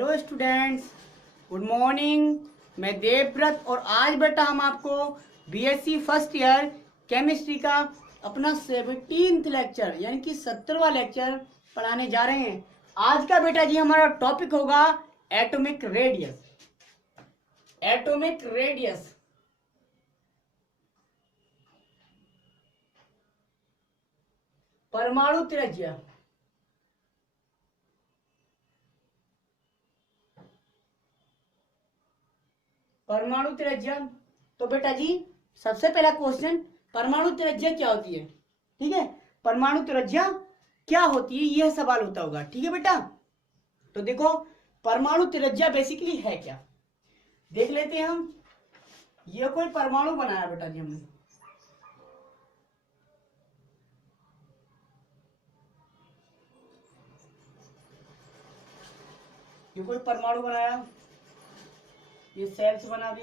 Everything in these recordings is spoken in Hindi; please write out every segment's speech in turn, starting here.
Hello students, good morning. मैं देवव्रत और आज बेटा हम आपको बीएससी फर्स्ट ईयर केमिस्ट्री का अपना 17th लेक्चर यानी कि 17वां लेक्चर पढ़ाने जा रहे हैं। आज का बेटा जी हमारा टॉपिक होगा एटॉमिक रेडियस। एटॉमिक रेडियस परमाणु त्रिज्या। परमाणु त्रिज्या। तो बेटा जी सबसे पहला क्वेश्चन, परमाणु त्रिज्या क्या होती है? ठीक है, परमाणु त्रिज्या क्या होती है यह सवाल होता होगा। ठीक है बेटा, तो देखो परमाणु त्रिज्या बेसिकली है क्या, देख लेते हैं हम। ये कोई परमाणु बनाया बेटा जी हमने, ये कोई परमाणु बनाया, ये सेल्स बना दी।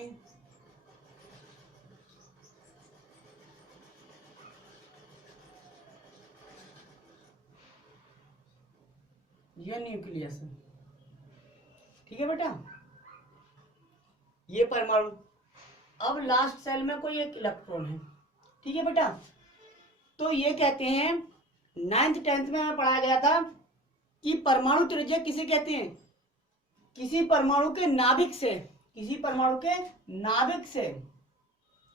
ये न्यूक्लियस है। ठीक है बेटा, ये परमाणु। अब लास्ट सेल में कोई एक इलेक्ट्रॉन है। ठीक है बेटा, तो ये कहते हैं 9th 10th में हमें पढ़ाया गया था कि परमाणु त्रिज्या किसे कहते हैं? किसी परमाणु के नाभिक से, किसी परमाणु के नाभिक से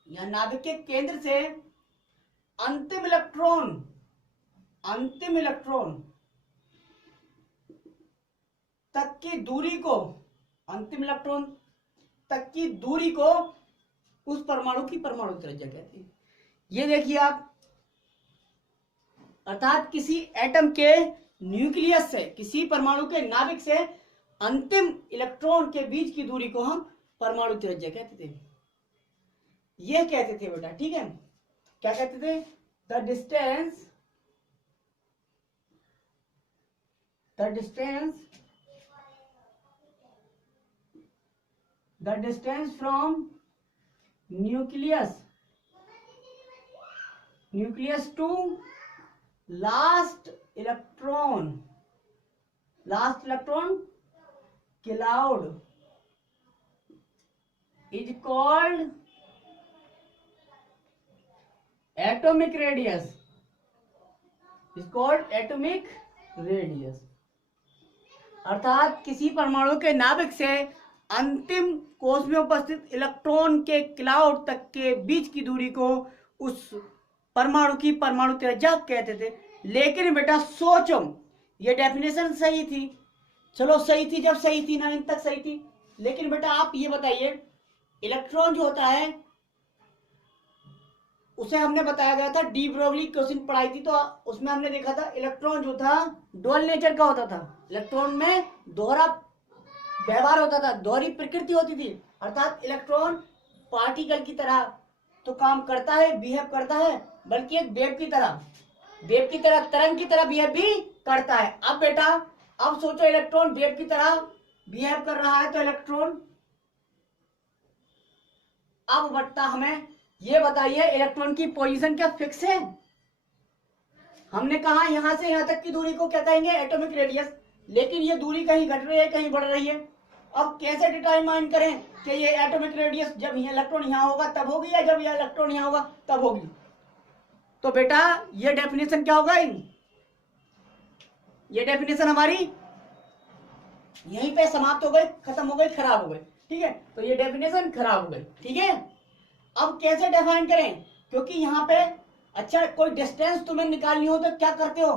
या नाभिक के केंद्र से अंतिम इलेक्ट्रॉन तक की दूरी को, अंतिम इलेक्ट्रॉन तक की दूरी को उस परमाणु की परमाणु त्रिज्या कहते हैं। ये देखिए आप, अर्थात किसी एटम के न्यूक्लियस से, किसी परमाणु के नाभिक से अंतिम इलेक्ट्रॉन के बीच की दूरी को हम परमाणु त्रिज्या कहते थे। ये कहते थे बेटा, ठीक है, क्या कहते थे? The distance from nucleus to last electron cloud is called atomic radius. अर्थात किसी परमाणु के नाभिक से अंतिम कोश में उपस्थित इलेक्ट्रॉन के क्लाउड तक के बीच की दूरी को उस परमाणु की परमाणु त्रिज्या कहते थे। लेकिन बेटा सोचो, ये डेफिनेशन सही थी, चलो सही थी, जब सही थी 9th तक सही थी। लेकिन बेटा आप ये बताइए, इलेक्ट्रॉन जो होता है उसे हमने बताया गया था, डी ब्रोगली क्वेश्चन पढ़ाई थी, तो उसमें हमने देखा था इलेक्ट्रॉन जो था डुअल नेचर का होता था। इलेक्ट्रॉन में दोहरा व्यवहार होता था, दोहरी प्रकृति होती थी। अर्थात इलेक्ट्रॉन पार्टिकल की तरह तो काम करता है, बिहेव करता है, बल्कि एक वेव की तरह, तरंग की तरह बिहेव भी करता है। अब बेटा अब सोचो, इलेक्ट्रॉन वेव की तरह बिहेव कर रहा है, तो इलेक्ट्रॉन, अब बट्टा हमें ये बताइए, इलेक्ट्रॉन की पोजीशन क्या फिक्स है? हमने कहा यहां से यहां तक की दूरी को क्या कहेंगे? Atomic radius. लेकिन ये दूरी कहीं घट रही है, कहीं बढ़ रही है। अब कैसे डिटरमाइन करें कि ये एटॉमिक रेडियस जब ये इलेक्ट्रॉन यहां होगा तब होगी, या जब ये इलेक्ट्रॉन यहां होगा तब होगी? तो बेटा ये डेफिनेशन क्या होगा? ये डेफिनेशन हमारी यहीं पे समाप्त हो गई, खत्म हो गई, खराब हो गई। ठीक है, तो ये डेफिनेशन खराब हो गई। ठीक है, अब कैसे डिफाइन करें? क्योंकि यहाँ पे अच्छा कोई डिस्टेंस तुम्हें निकालनी हो तो क्या करते हो?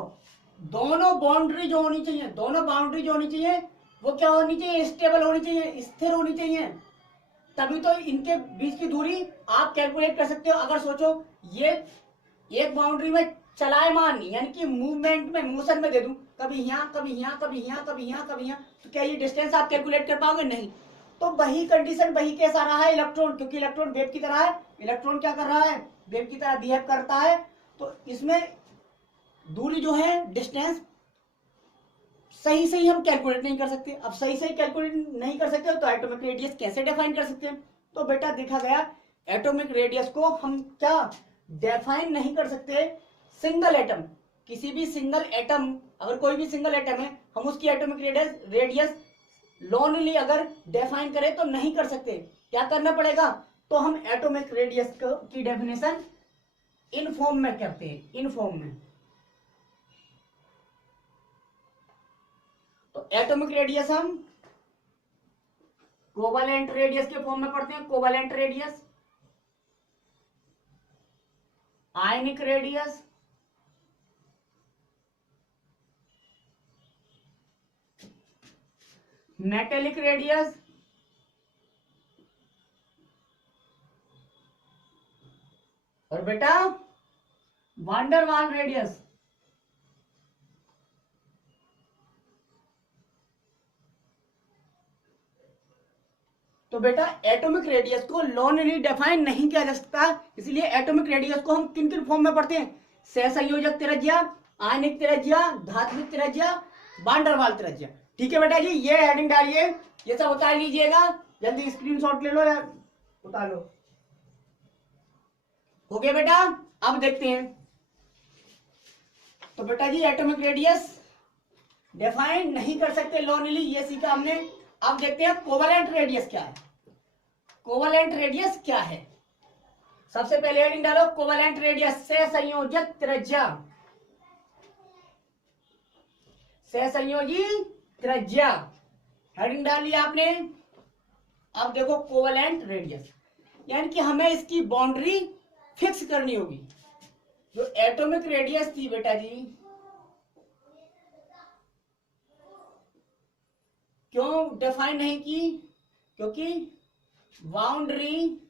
दोनों बाउंड्री जो होनी चाहिए वो क्या होनी चाहिए? स्टेबल होनी चाहिए, स्थिर होनी चाहिए, तभी तो इनके बीच की दूरी आप कैलकुलेट कर सकते हो। अगर सोचो ये एक बाउंड्री में चलायमान यानी कि मूवमेंट में, मोशन में दे दूं, कभी यहाँ कभी यहाँ कभी यहाँ कभी यहाँ कभी यहाँ, तो क्या ये डिस्टेंस आप कैलकुलेट कर पाओगे? नहीं। तो वही कंडीशन, वही केस आ रहा है इलेक्ट्रॉन, क्योंकि इलेक्ट्रॉन वेव की तरह है। इलेक्ट्रॉन क्या कर रहा है? वेव की तरह बिहेव करता है। तो इसमें दूरी जो है, डिस्टेंस सही हम कैलकुलेट नहीं कर सकते। अब सही कैलकुलेट नहीं कर सकते तो एटॉमिक रेडियस कैसे डिफाइन कर सकते हैं? तो बेटा देखा गया, एटॉमिक रेडियस को हम क्या डिफाइन नहीं कर सकते। सिंगल एटम, किसी भी सिंगल एटम, अगर कोई भी सिंगल एटम है, हम उसकी एटॉमिक रेडियस लोनली अगर डिफाइन करें तो नहीं कर सकते, क्या करना पड़ेगा, तो हम एटॉमिक रेडियस की डेफिनेशन इन फॉर्म में करते हैं, इन फॉर्म में। तो एटॉमिक रेडियस हम कोवेलेंट रेडियस के फॉर्म में पढ़ते हैं, covalent radius, ionic radius, metallic radius, और बेटा वान डेर वाल रेडियस। तो बेटा एटॉमिक रेडियस को लोनली डिफाइन नहीं किया जा सकता, इसलिए एटॉमिक रेडियस को हम किन किन फॉर्म में पढ़ते हैं, सहसंयोजक त्रिज्या, आयनिक त्रिज्या, धात्विक त्रिज्या, वान डेर वाल त्रिज्या। ठीक है बेटा जी, ये हेडिंग डालिए, ये सब उतार लीजिएगा, जल्दी स्क्रीनशॉट ले लो या उतार लो। हो गया बेटा, अब देखते हैं। तो बेटा जी एटॉमिक रेडियस डिफाइन नहीं कर सकते लोनली, ये सीखा हमने। अब देखते हैं कोवेलेंट रेडियस क्या है। कोवेलेंट रेडियस क्या है, सबसे पहले हेडिंग डालो कोवेलेंट रेडियस, सहसंयोजक त्रिज्या, सहसंयोजी त्रिज्या, हेडिंग डाल लिया आपने। अब देखो कोवेलेंट रेडियस, यानी कि हमें इसकी बाउंड्री फिक्स करनी होगी। जो एटॉमिक रेडियस थी बेटा जी, क्यों डिफाइन नहीं की, क्योंकि बाउंड्री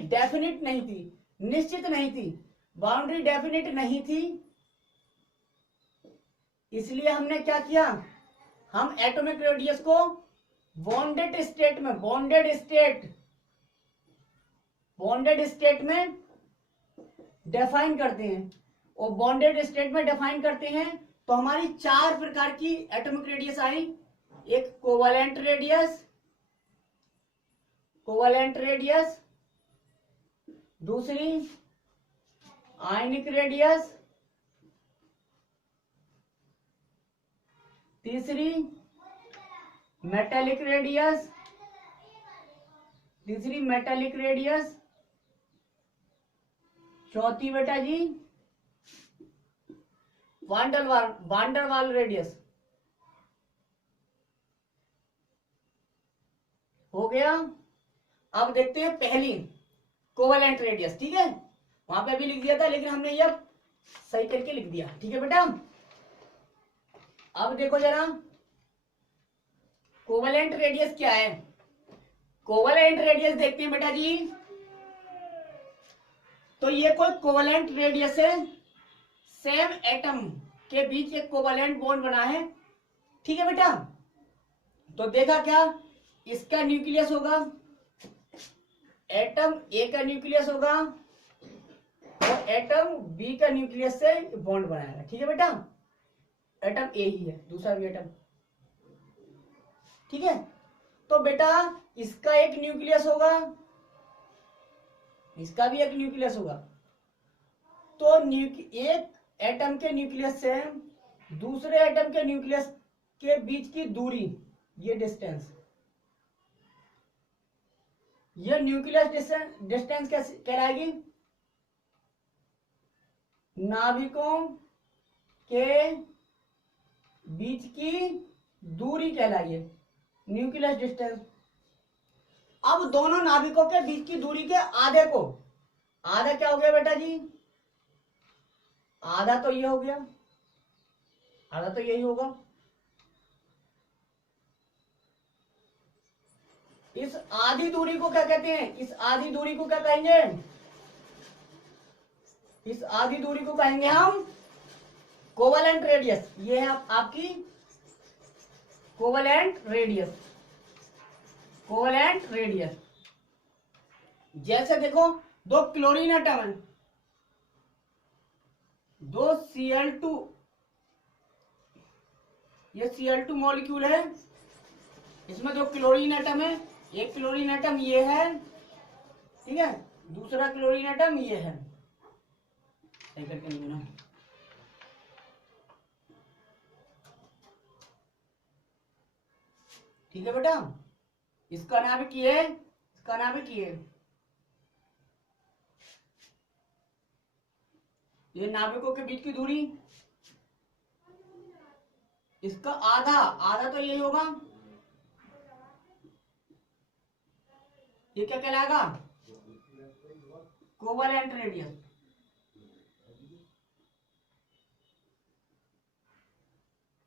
डेफिनिट नहीं थी, निश्चित नहीं थी, बाउंड्री डेफिनिट नहीं थी। इसलिए हमने क्या किया, हम एटॉमिक रेडियस को बॉन्डेड स्टेट में, बॉन्डेड स्टेट में डिफाइन करते हैं। और बॉन्डेड स्टेट में डिफाइन करते हैं तो हमारी 4 प्रकार की एटॉमिक रेडियस आई। एक कोवेलेंट रेडियस, दूसरी आयनिक रेडियस, तीसरी मेटेलिक रेडियस, चौथी बेटा जी वान डेर वाल रेडियस। हो गया। अब देखते हैं पहली कोवेलेंट रेडियस, ठीक है, वहां पे भी लिख दिया था लेकिन हमने ये सही करके लिख दिया, ठीक है बेटा। अब देखो जरा कोवेलेंट रेडियस क्या है। कोवेलेंट रेडियस देखते हैं बेटा जी, तो ये कोई कोवेलेंट रेडियस है, सेम एटम के बीच एक कोवेलेंट बॉन्ड बना है, ठीक है बेटा। तो देखा क्या, इसका न्यूक्लियस होगा, एटम ए का न्यूक्लियस होगा और एटम बी का न्यूक्लियस से बॉन्ड बनाएगा, ठीक है बेटा। एटम ए ही है, दूसरा भी एटम, ठीक है। तो बेटा इसका एक न्यूक्लियस होगा, इसका भी एक न्यूक्लियस होगा। तो एक एटम के न्यूक्लियस से दूसरे एटम के न्यूक्लियस के बीच की दूरी, ये डिस्टेंस, ये न्यूक्लियस डिस्टेंस कैसे कहलाएगी, नाभिकों के बीच की दूरी कहलाइए, न्यूक्लियस डिस्टेंस। अब दोनों नाभिकों के बीच की दूरी के आधे को, आधा क्या हो गया बेटा जी, आधा तो ये हो गया, आधा तो यही होगा। इस आधी दूरी को क्या कहते हैं, इस आधी दूरी को क्या कहेंगे, इस आधी दूरी को कहेंगे हम कोवेलेंट रेडियस। ये है आपकी कोवेलेंट रेडियस। जैसे देखो दो क्लोरीन एटम है, दो Cl2, ये Cl2 मॉलिक्यूल है, इसमें दो क्लोरीन एटम है, एक क्लोरीन एटम ये है, ठीक है, दूसरा क्लोरीन एटम ये है, सही करके नहीं बना। ठीक है बेटा, इसका नाभिक ये है, इसका नाभिक ये नाभिकों के बीच की दूरी, इसका आधा आधा तो यही होगा, ये क्या कहलाएगा, कोवलेंट रेडियस।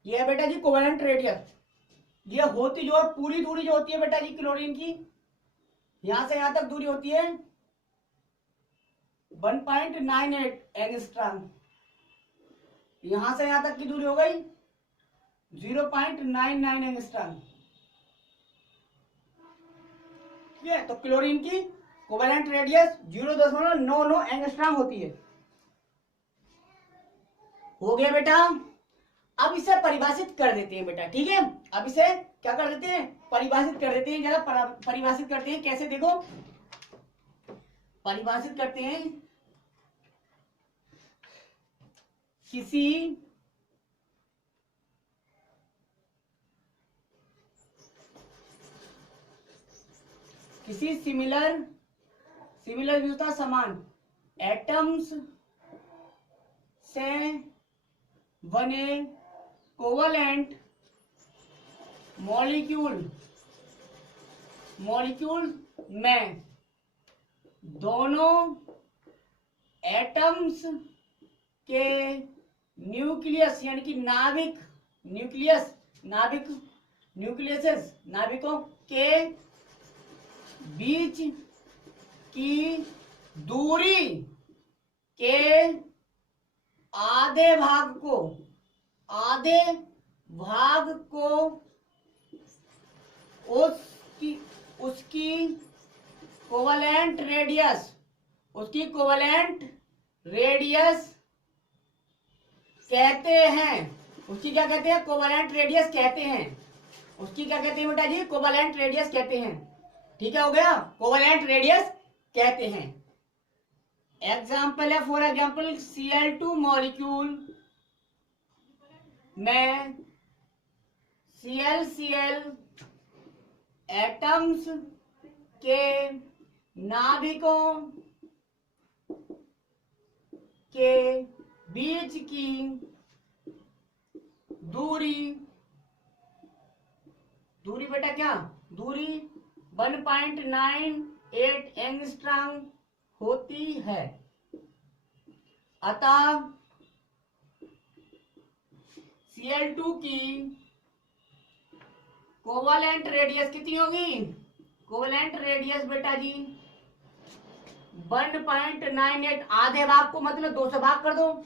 ये है बेटा जी कोवलेंट रेडियस। ये होती जो है पूरी दूरी जो होती है बेटा जी क्लोरीन की, यहां से यहां तक दूरी होती है 1.98 एंगस्ट्रॉम, यहां से यहां तक की दूरी हो गई 0.99 एंगस्ट्रॉम। ठीक है, तो क्लोरीन की कोवलेंट रेडियस 0.99 एंगस्ट्रॉम होती है। हो गया बेटा। अब इसे परिभाषित कर देते हैं बेटा, ठीक है, अब इसे क्या कर देते हैं, परिभाषित कर देते हैं। जरा परिभाषित करते हैं, कैसे देखो, परिभाषित करते हैं, किसी सिमिलर विजुता समान एटम्स से बने कोवलेंट मॉलिक्यूल में दोनों एटम्स के न्यूक्लियस यानी कि नाभिकों के बीच की दूरी के आधे भाग को उसकी कोवलेंट रेडियस कहते हैं। उसकी क्या कहते हैं, कोवलेंट रेडियस कहते हैं। उसकी क्या कहते हैं बेटा जी, कोवलेंट रेडियस कहते हैं। ठीक है, हो गया, कोवलेंट रेडियस कहते हैं। एग्जाम्पल है, फॉर एग्जाम्पल Cl2 मॉलिक्यूल में Cl एटम्स के नाभिकों के बीच की दूरी बेटा क्या, दूरी 1.98 एंगस्ट्रॉम होती है। अतः Cl2 की कोवलेंट रेडियस कितनी होगी, कोवलेंट रेडियस बेटा जी 1.98, आधे भाग को मतलब 2 से भाग कर दो,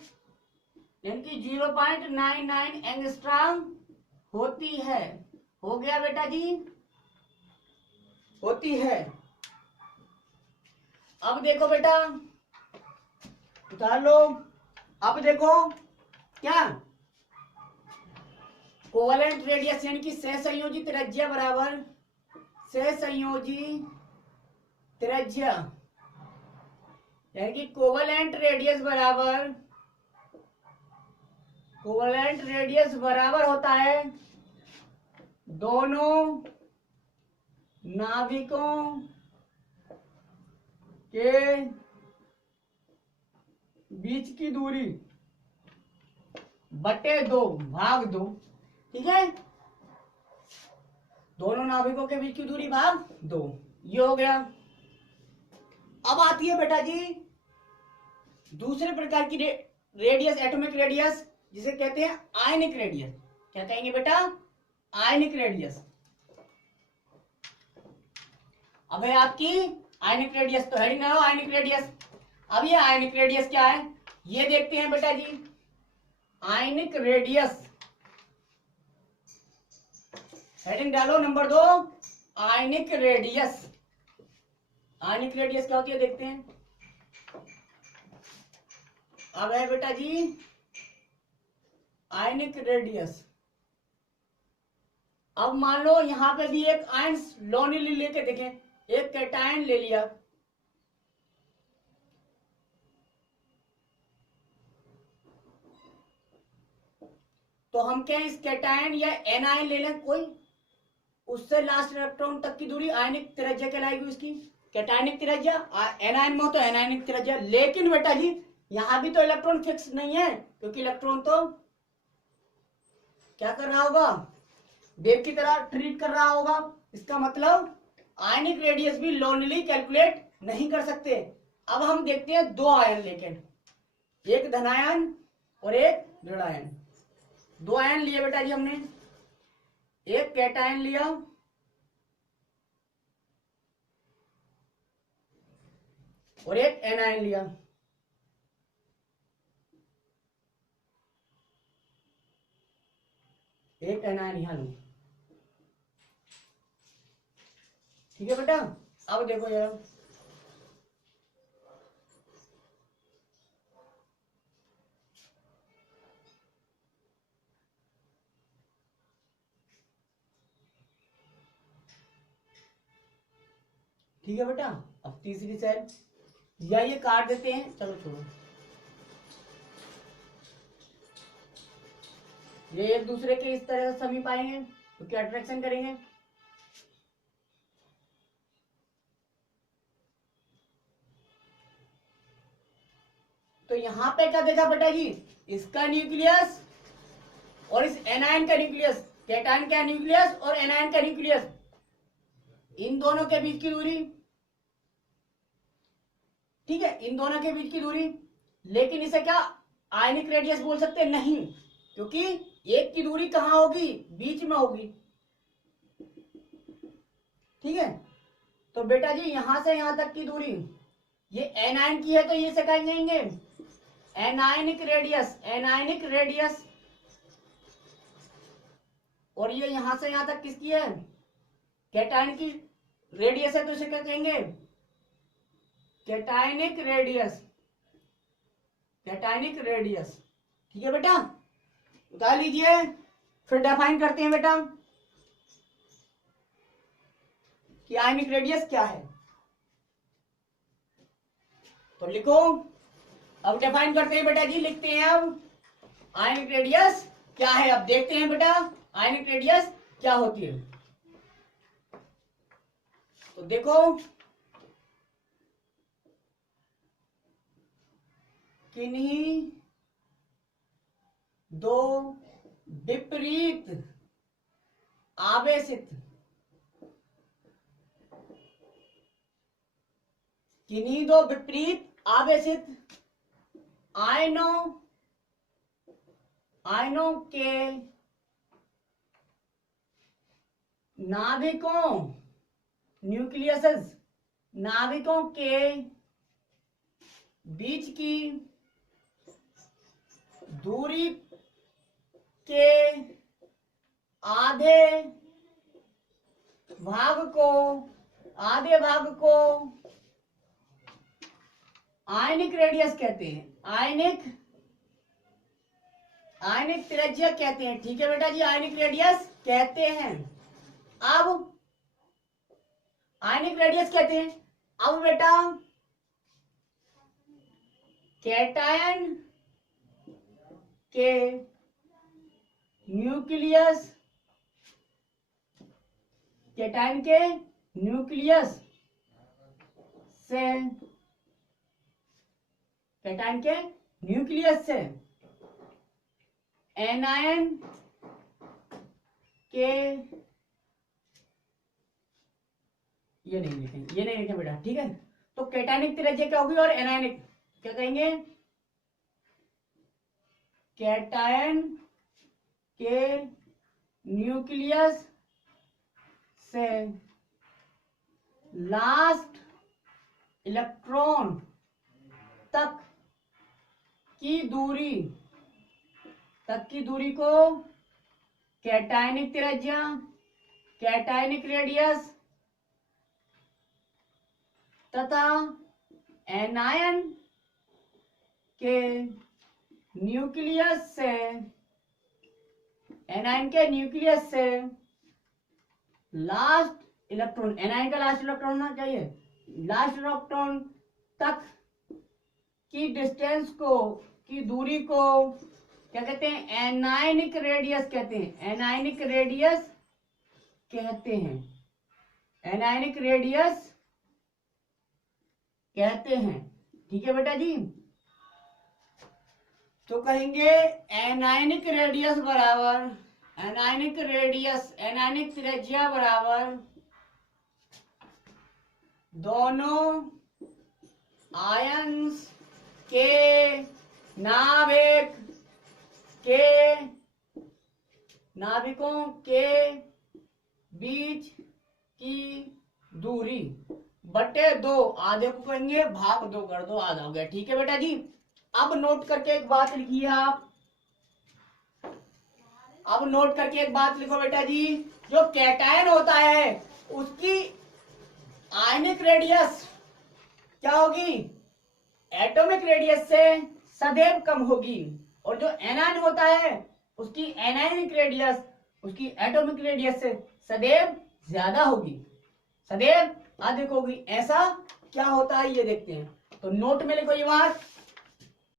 यानी कि 0.99 एंगस्ट्रॉम होती है। हो गया बेटा जी, होती है। अब देखो बेटा, उतार लो। अब देखो क्या, कोवलेंट रेडियस यानी कि सहसंयोजी त्रिज्या बराबर सहसंयोजी त्रिज्या, यानी कि कोवलेंट रेडियस बराबर होता है दोनों नाभिकों के बीच की दूरी बटे 2 भाग 2। ठीक है, दोनों नाभिकों के बीच की दूरी भाग 2, ये हो गया। अब आती है बेटा जी दूसरे प्रकार की रेडियस, एटॉमिक रेडियस, जिसे कहते हैं आयनिक रेडियस। क्या कहेंगे बेटा, आयनिक रेडियस। अब है आपकी आयनिक रेडियस, तो हेडिंग लगाओ आयनिक रेडियस। अब ये आयनिक रेडियस क्या है, ये देखते हैं बेटा जी। आयनिक रेडियस, हेडिंग डालो number 2, ionic radius. Ionic radius क्या होती है देखते हैं। अब है बेटा जी आयनिक रेडियस। अब मान लो यहां पे भी एक आयन लोनिल लेके देखें, एक कैटायन ले लिया, तो हम क्या इस कैटायन या एनायन ले लें, कोई उससे लास्ट इलेक्ट्रॉन तक की दूरी आयनिक त्रिज्या कहलाएगी उसकी, कैटायनिक त्रिज्या। एनायन में हो तो एनायनिक त्रिज्या। लेकिन बेटा जी यहां भी तो इलेक्ट्रॉन फिक्स नहीं है, क्योंकि इलेक्ट्रॉन तो क्या कर रहा होगा, वेव की तरह ट्रीट कर रहा होगा। इसका मतलब आयनिक रेडियस भी लोनली कैलकुलेट नहीं कर सकते। अब हम देखते हैं दो आयन लेकर, एक धनायन और एक ऋणायन। दो आयन लिए बेटा जी हमने, एक कैटायन लिया और एक एनायन लिया। एक एनायन यहां लू, ठीक है बेटा। अब देखो जरा, ठीक है बेटा। अब तीसरी सेल या ये काट देते हैं, चलो छोड़ो, ये एक दूसरे के इस तरह से समीप आएंगे तो क्या अट्रैक्शन करेंगे। तो यहां पे क्या देखा बेटा जी, इसका न्यूक्लियस और इस एनायन का न्यूक्लियस, कैटायन का न्यूक्लियस और एनायन का न्यूक्लियस, इन दोनों के बीच की दूरी, ठीक है, इन दोनों के बीच की दूरी। लेकिन इसे क्या आयनिक रेडियस बोल सकते नहीं, क्योंकि एक की दूरी कहां होगी, बीच में होगी, ठीक है। तो बेटा जी यहां से यहां तक की दूरी ये एनायन की है, तो ये से कहेंगे एनायनिक रेडियस, एनायनिक रेडियस। और ये यहां से यहां तक किसकी है, कैटायन की रेडियस है, तो इसे क्या कहेंगे, कैटायनिक रेडियस, कैटायनिक रेडियस, ठीक है बेटा। उतार लीजिए, फिर डिफाइन करते हैं बेटा कि आयनिक रेडियस क्या है। तो लिखो, अब डिफाइन करते हैं बेटा जी, लिखते हैं अब आयनिक रेडियस क्या है। अब देखते हैं बेटा आयनिक रेडियस क्या होती है। तो देखो, किन्हीं दो विपरीत आवेशित, किन्हीं दो विपरीत आवेशित आयनों के नाभिकों, न्यूक्लियसेस, नाभिकों के बीच की दूरी के आधे भाग को आयनिक रेडियस कहते हैं, आयनिक त्रिज्या कहते हैं, ठीक है बेटा जी, आयनिक रेडियस कहते हैं। अब आयनिक रेडियस कहते हैं। अब बेटा कैटायन के न्यूक्लियस, कैटायन के न्यूक्लियस से, कैटायन के न्यूक्लियस से एनायन के, ये नहीं लिखें बेटा, ठीक है। तो कैटायनिक त्रिज्या क्या होगी और एनायनिक क्या कहेंगे, कैटायन के न्यूक्लियस से लास्ट इलेक्ट्रॉन तक की दूरी को कैटायनिक त्रिज्या, कैटायनिक रेडियस तथा एनायन के न्यूक्लियस से, एनायन के न्यूक्लियस से लास्ट इलेक्ट्रॉन, एनायन का लास्ट इलेक्ट्रॉन होना चाहिए, लास्ट इलेक्ट्रॉन तक की डिस्टेंस को, की दूरी को क्या कहते हैं, एनायनिक रेडियस कहते हैं, एनायनिक रेडियस कहते हैं, एनायनिक रेडियस कहते हैं। ठीक है बेटा जी, तो कहेंगे एनायनिक रेडियस बराबर, एनायनिक रेडियस, एनायनिक त्रिज्या बराबर दोनों आयंस के नाभिक के नाभिकों के बीच की दूरी बटे 2, आधे को कहेंगे भाग 2 कर दो, आधा हो गया। ठीक है बेटा जी, अब नोट करके एक बात लिखिए आप, अब नोट करके एक बात लिखो बेटा जी, जो कैटायन होता है उसकी आयनिक रेडियस क्या होगी, एटॉमिक रेडियस से सदैव कम होगी, और जो एनायन होता है उसकी एनायनिक रेडियस उसकी एटॉमिक रेडियस से सदैव ज्यादा होगी, सदैव अधिक होगी। ऐसा क्या होता है ये देखते हैं। तो नोट में लिखो ये बात,